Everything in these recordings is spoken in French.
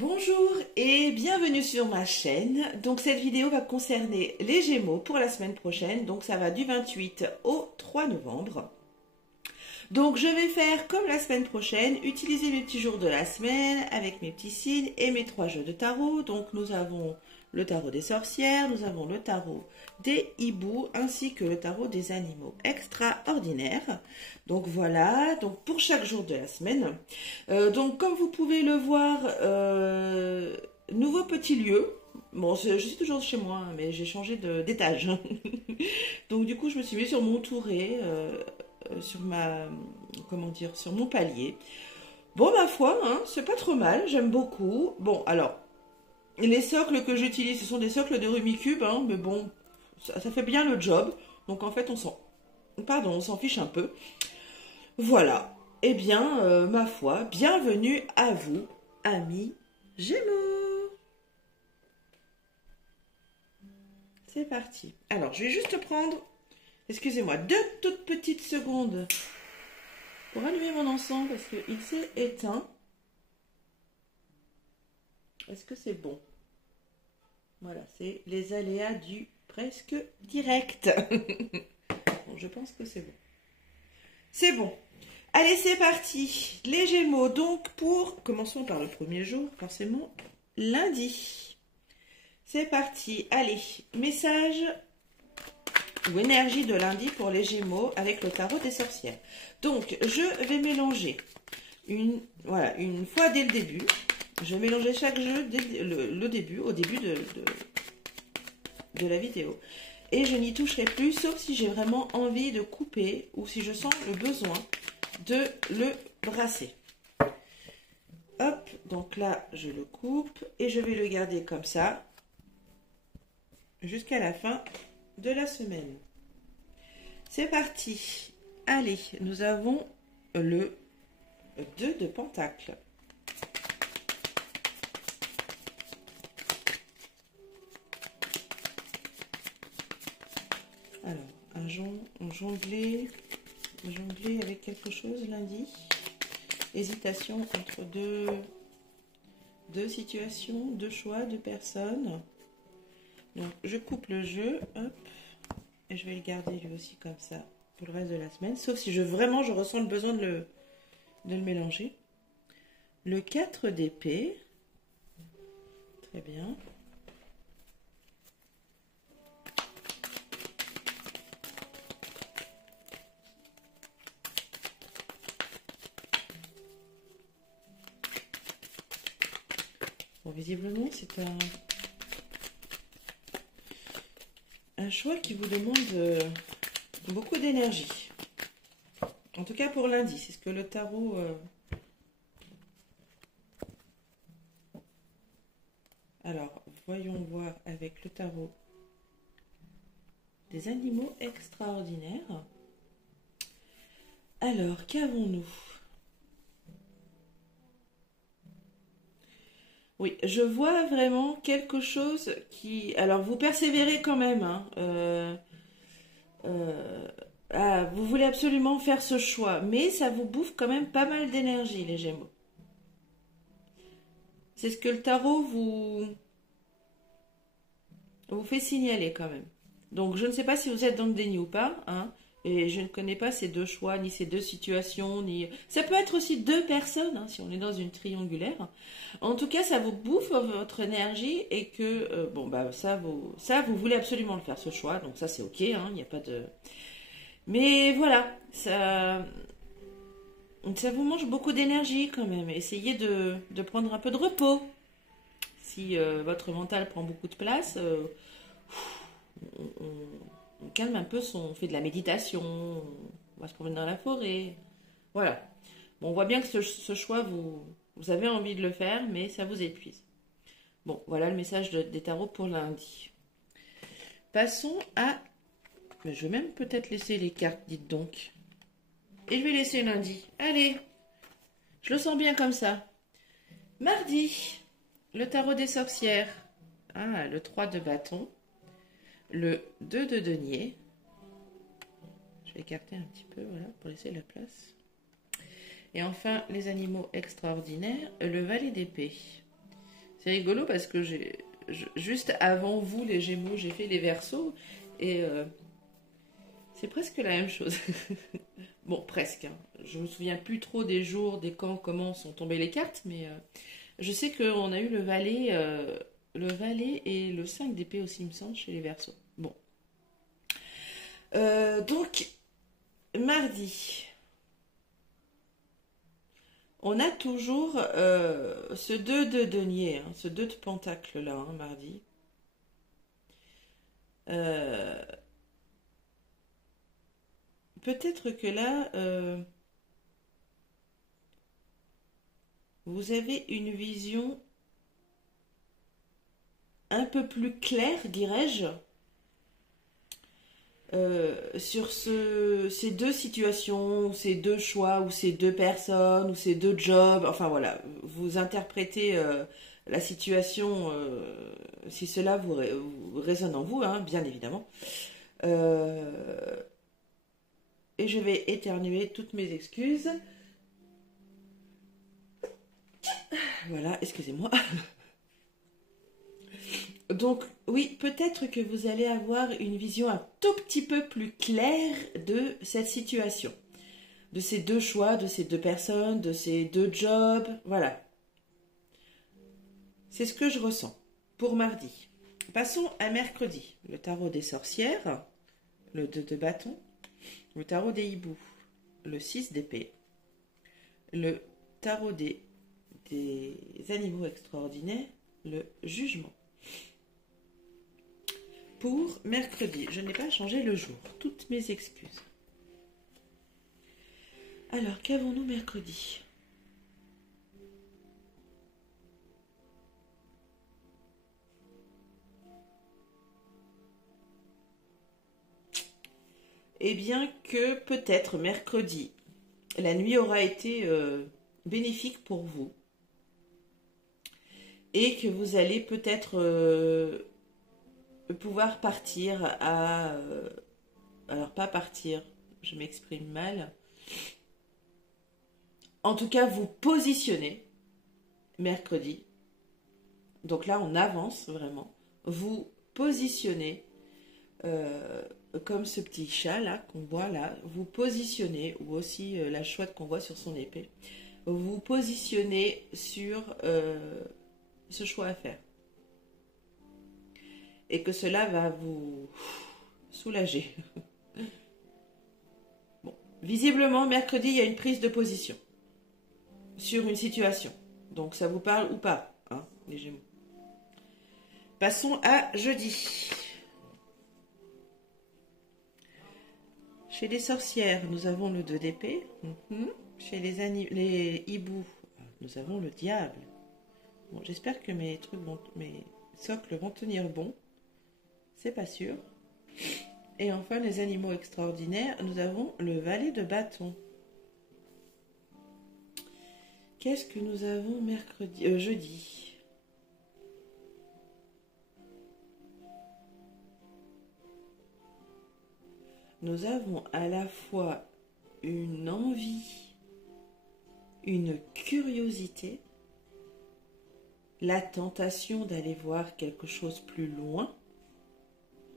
Bonjour et bienvenue sur ma chaîne. Donc cette vidéo va concerner les Gémeaux pour la semaine prochaine. Donc ça va du 28 au 3 novembre. Donc je vais faire comme la semaine prochaine, utiliser mes petits jours de la semaine avec mes petits signes et mes 3 jeux de tarot. Donc nous avons le tarot des sorcières, nous avons le tarot des hiboux ainsi que le tarot des animaux extraordinaires. Donc voilà, donc pour chaque jour de la semaine. Donc comme vous pouvez le voir, nouveau petit lieu. Bon, je suis toujours chez moi, hein, mais j'ai changé d'étage. Donc du coup, je me suis mis sur mon touret, sur ma, comment dire, sur mon palier. Bon, ma foi, hein, c'est pas trop mal, j'aime beaucoup. Bon, alors, les socles que j'utilise, ce sont des socles de Rumicube, hein, mais bon, ça fait bien le job. Donc en fait, on s'en fiche un peu. Voilà. Eh bien, ma foi, bienvenue à vous, amis Gémeaux. C'est parti. Alors, je vais juste prendre, excusez-moi, 2 toutes petites secondes pour allumer mon encens parce qu'il s'est éteint. Est-ce que c'est bon? Voilà, c'est les aléas du presque direct. Bon, je pense que c'est bon. C'est bon. Allez, c'est parti. Les Gémeaux, donc commençons par le premier jour, forcément, lundi. C'est parti. Allez, message ou énergie de lundi pour les Gémeaux avec le tarot des sorcières. Donc, je vais mélanger une fois dès le début. Je vais mélanger chaque jeu dès au début de la vidéo. Et je n'y toucherai plus, sauf si j'ai vraiment envie de couper ou si je sens le besoin de le brasser. Hop, donc là, je le coupe et je vais le garder comme ça jusqu'à la fin de la semaine. C'est parti. Allez, nous avons le 2 de Pentacle. Alors, un jongler avec quelque chose lundi. Hésitation entre deux situations, deux choix, deux personnes. Donc, je coupe le jeu, hop, et je vais le garder lui aussi comme ça pour le reste de la semaine. Sauf si je ressens le besoin de le mélanger. Le 4 d'épée. Très bien. Bon, visiblement, c'est un choix qui vous demande beaucoup d'énergie. En tout cas pour lundi, c'est ce que le tarot... Alors, voyons voir avec le tarot des animaux extraordinaires. Alors, qu'avons-nous? Oui, je vois vraiment quelque chose qui... Alors, vous persévérez quand même, hein. Vous voulez absolument faire ce choix, mais ça vous bouffe quand même pas mal d'énergie, les Gémeaux. C'est ce que le tarot vous fait signaler quand même. Donc, je ne sais pas si vous êtes dans le déni ou pas, hein, et je ne connais pas ces deux choix, ni ces deux situations, ni... Ça peut être aussi deux personnes, hein, si on est dans une triangulaire. En tout cas, ça vous bouffe votre énergie et que, bon, bah, ça, vous voulez absolument le faire, ce choix. Donc ça, c'est ok, hein, il n'y a pas de... Mais voilà, ça vous mange beaucoup d'énergie quand même. Essayez de prendre un peu de repos. Si votre mental prend beaucoup de place, on calme un peu on fait de la méditation, on va se promener dans la forêt. Voilà. Bon, on voit bien que ce choix, vous avez envie de le faire, mais ça vous épuise. Bon, voilà le message des tarots pour lundi. Passons à... Je vais même peut-être laisser les cartes, dites donc. Et je vais laisser lundi. Allez, je le sens bien comme ça. Mardi, le tarot des sorcières. Ah, le 3 de bâton. Le 2 de denier. Je vais écarter un petit peu, voilà, pour laisser la place. Et enfin, les animaux extraordinaires, le valet d'épée. C'est rigolo parce que juste avant vous, les Gémeaux, j'ai fait les Verseaux et c'est presque la même chose. Bon, presque, hein. Je me souviens plus trop des jours, des quand, comment sont tombées les cartes, mais je sais qu'on a eu le valet et le 5 d'épée aussi, il me semble, chez les Verseaux. Bon. Donc, mardi, on a toujours ce 2 de denier, hein, ce 2 de pentacle là, hein, mardi. Euh, Peut-être que là, vous avez une vision un peu plus claire, dirais-je, sur ces deux situations, ces deux choix, ou ces deux personnes, ou ces deux jobs. Enfin voilà, vous interprétez la situation, si cela vous résonne en vous, hein, bien évidemment. Euh, et je vais éternuer toutes mes excuses. Voilà, excusez-moi. Donc oui, peut-être que vous allez avoir une vision un tout petit peu plus claire de cette situation, de ces deux choix, de ces deux personnes, de ces deux jobs, voilà. C'est ce que je ressens pour mardi. Passons à mercredi. Le tarot des sorcières, le 2 de bâton, le tarot des hiboux, le 6 d'épée, le tarot des animaux extraordinaires, le jugement. Pour mercredi, je n'ai pas changé le jour. Toutes mes excuses. Alors, qu'avons-nous mercredi? Eh bien que peut-être mercredi, la nuit aura été bénéfique pour vous et que vous allez peut-être pouvoir partir à... alors pas partir, je m'exprime mal. En tout cas, vous positionnez mercredi. Donc là, on avance vraiment. Vous positionnez comme ce petit chat là qu'on voit là. Vous positionnez, ou aussi la chouette qu'on voit sur son épée. Vous positionnez sur ce choix à faire. Et que cela va vous soulager. Bon. Visiblement, mercredi, il y a une prise de position sur une situation. Donc ça vous parle ou pas, hein, les Gémeaux. Passons à jeudi. Chez les sorcières, nous avons le 2 d'épée. Chez les hiboux, nous avons le diable. Bon, j'espère que mes socles vont tenir bon. C'est pas sûr. Et enfin, les animaux extraordinaires, nous avons le valet de bâton. Qu'est-ce que nous avons jeudi? Nous avons à la fois une envie, une curiosité, la tentation d'aller voir quelque chose plus loin.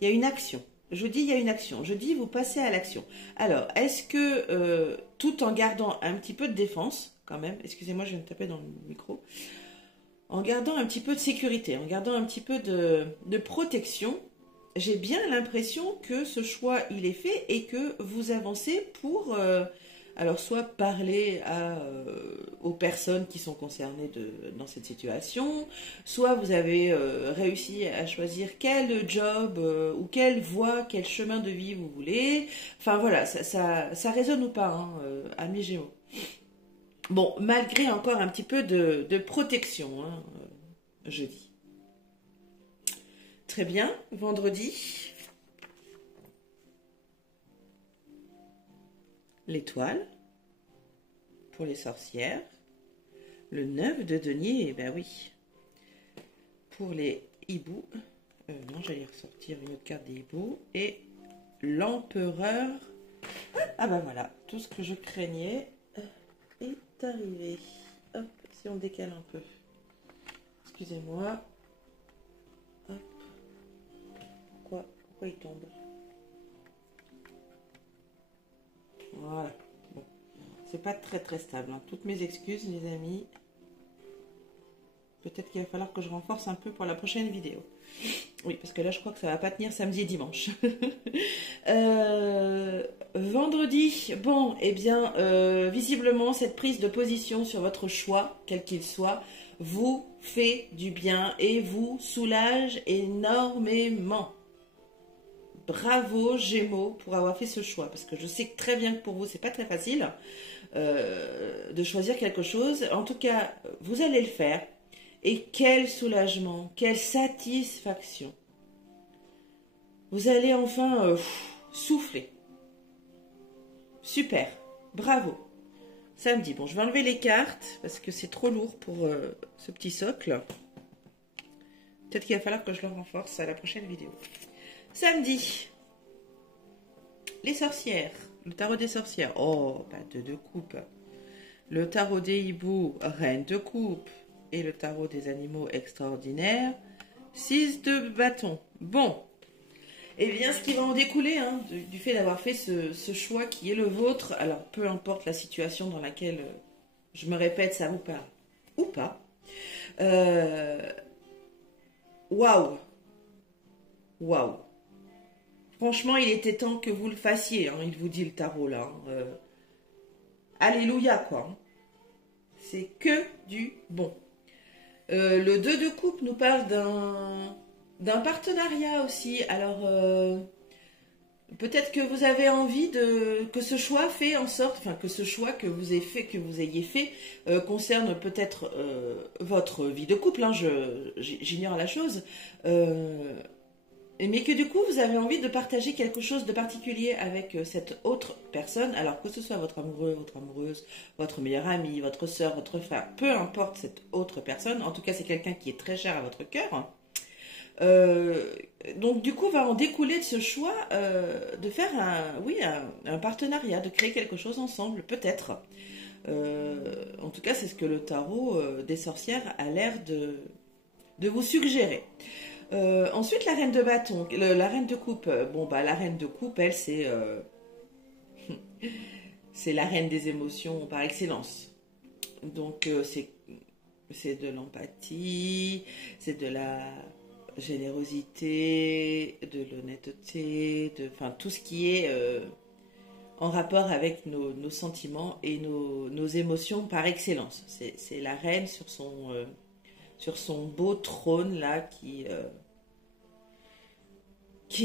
Il y a une action. Je dis il y a une action. Je dis vous passez à l'action. Alors, est-ce que, tout en gardant un petit peu de défense, quand même, excusez-moi, je viens de taper dans le micro, en gardant un petit peu de sécurité, en gardant un petit peu de protection, j'ai bien l'impression que ce choix, il est fait et que vous avancez pour... alors, soit parler aux personnes qui sont concernées dans cette situation, soit vous avez réussi à choisir quel job ou quelle voie, quel chemin de vie vous voulez. Enfin voilà, ça résonne ou pas, hein, amis Gémeaux. Bon, malgré encore un petit peu de protection, hein, jeudi. Très bien, vendredi. L'étoile, pour les sorcières. Le 9 de denier, ben oui. Pour les hiboux. Non, j'allais ressortir une autre carte des hiboux. Et l'empereur. Ah ben voilà, tout ce que je craignais est arrivé. Hop, si on décale un peu. Excusez-moi. Hop. Pourquoi il tombe? Voilà. Bon. C'est pas très stable, hein. Toutes mes excuses, les amis. Peut-être qu'il va falloir que je renforce un peu pour la prochaine vidéo. Oui, parce que là, je crois que ça va pas tenir samedi et dimanche. Vendredi, bon, eh bien, visiblement, cette prise de position sur votre choix, quel qu'il soit, vous fait du bien et vous soulage énormément. Bravo, Gémeaux, pour avoir fait ce choix, parce que je sais très bien que pour vous, c'est pas très facile de choisir quelque chose. En tout cas, vous allez le faire. Et quel soulagement, quelle satisfaction. Vous allez enfin souffler. Super, bravo. Samedi, bon, je vais enlever les cartes parce que c'est trop lourd pour ce petit socle. Peut-être qu'il va falloir que je le renforce à la prochaine vidéo. Samedi, les sorcières, le tarot des sorcières. Oh, pas de coupe. Le tarot des hiboux, reine de coupe. Et le tarot des animaux extraordinaires, 6 de bâton. Bon, et bien ce qui va en découler hein, du fait d'avoir fait ce choix qui est le vôtre, alors peu importe la situation dans laquelle je me répète, ça vous parle ou pas. Waouh, waouh. Franchement, il était temps que vous le fassiez, hein, il vous dit le tarot là. Alléluia quoi. C'est que du bon. Le 2 de coupe nous parle d'un partenariat aussi. Alors, peut-être que vous avez envie que ce choix fait en sorte, enfin que ce choix que vous ayez fait, concerne peut-être votre vie de couple. Hein, j'ignore la chose. Mais que du coup, vous avez envie de partager quelque chose de particulier avec cette autre personne, alors que ce soit votre amoureux, votre amoureuse, votre meilleur ami, votre soeur, votre frère, peu importe cette autre personne, en tout cas c'est quelqu'un qui est très cher à votre cœur. Donc du coup, va en découler de ce choix de faire un partenariat, de créer quelque chose ensemble, peut-être. En tout cas, c'est ce que le tarot des sorcières a l'air de vous suggérer. Ensuite, la reine de bâton, la reine de coupe. Bon, bah, la reine de coupe, elle, c'est c'est la reine des émotions par excellence. Donc, c'est de l'empathie, c'est de la générosité, de l'honnêteté, enfin, tout ce qui est en rapport avec nos sentiments et nos émotions par excellence. C'est la reine sur son beau trône là qui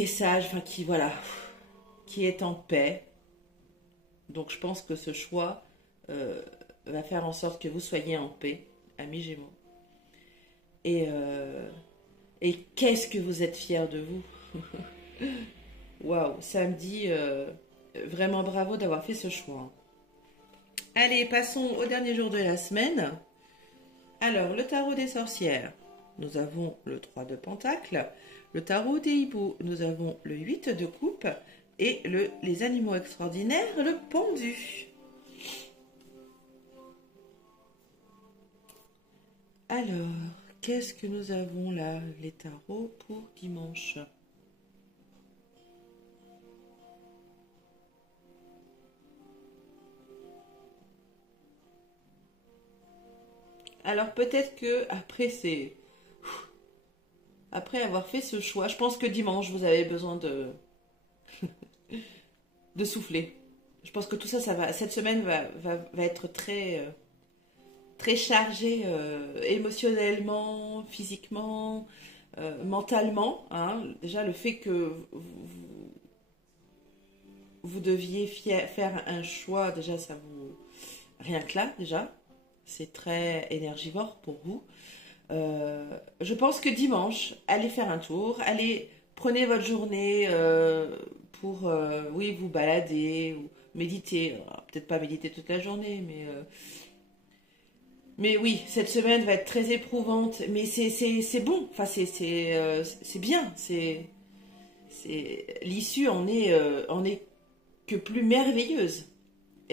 est sage, enfin qui est en paix. Donc je pense que ce choix va faire en sorte que vous soyez en paix, amis Gémeaux. Et qu'est-ce que vous êtes fiers de vous. Waouh, samedi, vraiment bravo d'avoir fait ce choix. Allez, passons au dernier jour de la semaine. Alors, le tarot des sorcières, nous avons le 3 de pentacle. Le tarot des hiboux, nous avons le 8 de coupe. Et les animaux extraordinaires, le pendu. Alors, qu'est-ce que nous avons là, les tarots pour dimanche? Alors peut-être que après avoir fait ce choix, je pense que dimanche vous avez besoin de souffler. Je pense que tout ça, cette semaine va être très chargée émotionnellement, physiquement, mentalement. Hein. Déjà le fait que vous deviez faire un choix, déjà ça vous rien que là déjà. C'est très énergivore pour vous. Je pense que dimanche, allez faire un tour, prenez votre journée pour vous balader ou méditer. Peut-être pas méditer toute la journée, mais oui, cette semaine va être très éprouvante. Mais c'est bon, enfin c'est bien. L'issue en est que plus merveilleuse.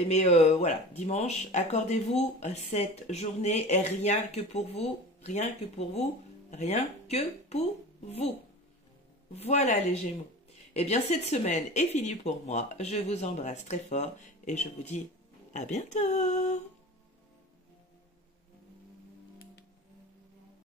Mais voilà, dimanche, accordez-vous cette journée et rien que pour vous, Rien que pour vous, rien que pour vous. Voilà les Gémeaux. Eh bien, cette semaine est finie pour moi. Je vous embrasse très fort et je vous dis à bientôt.